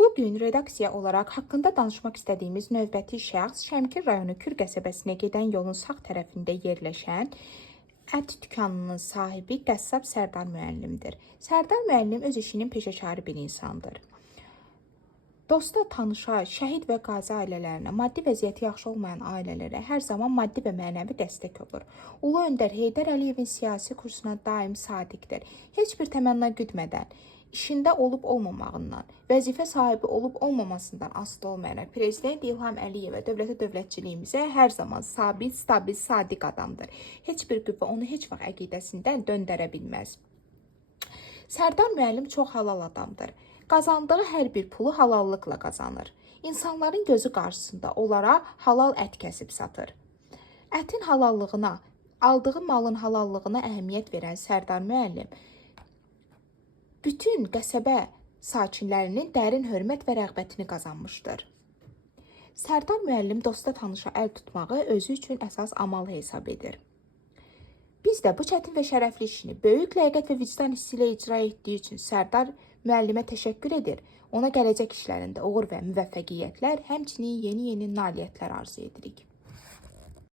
Bugün redaksiya olaraq haqqında danışmaq istədiyimiz növbəti şəxs Şəmkir rayonu Kür qəsəbəsinə gedən yolun sağ tərəfində yerləşən ət dükanının sahibi qəssab Sərdar müəllimdir. Sərdar müəllim öz işinin peşəkarı bir insandır. Dosta, tanışa, şəhid və qazi ailələrinə, maddi vəziyyəti yaxşı olmayan ailələrə hər zaman maddi və mənəvi dəstək olur. Ulu öndər Heydər Əliyevin siyasi kursuna daim sadiqdir. Heç bir təmənna güdmədən, işində olub-olmamağından, vəzifə sahibi olub-olmamasından asılı olmayaraq Prezident İlham Əliyevə dövlətə dövlətçiliyimizə hər zaman sabit, stabil, sadiq adamdır. Heç bir qüvvə onu heç vaxt əqidəsindən döndərə bilməz. Sərdar müəllim çox halal adamdır. Qazandığı hər bir pulu halallıqla qazanır. İnsanların gözü qarşısında onlara halal ət kəsib satır. Ətin halallığına, aldığı malın halallığına əhəmiyyət verən Sərdar müəllim bütün qəsəbə sakinlərinin dərin hörmət və rəğbətini qazanmışdır. Sərdar müəllim dosta tanışa əl tutmağı özü üçün əsas amal hesab edir. Biz də bu çətin və şərəfli işini böyük ləyaqət və vicdan hissi ilə icra etdiyi üçün Sərdar müəllimə təşəkkür edir. Ona gələcək işlərində uğur və müvəffəqiyyətlər, həmçinin yeni nailiyyətlər arzu edirik.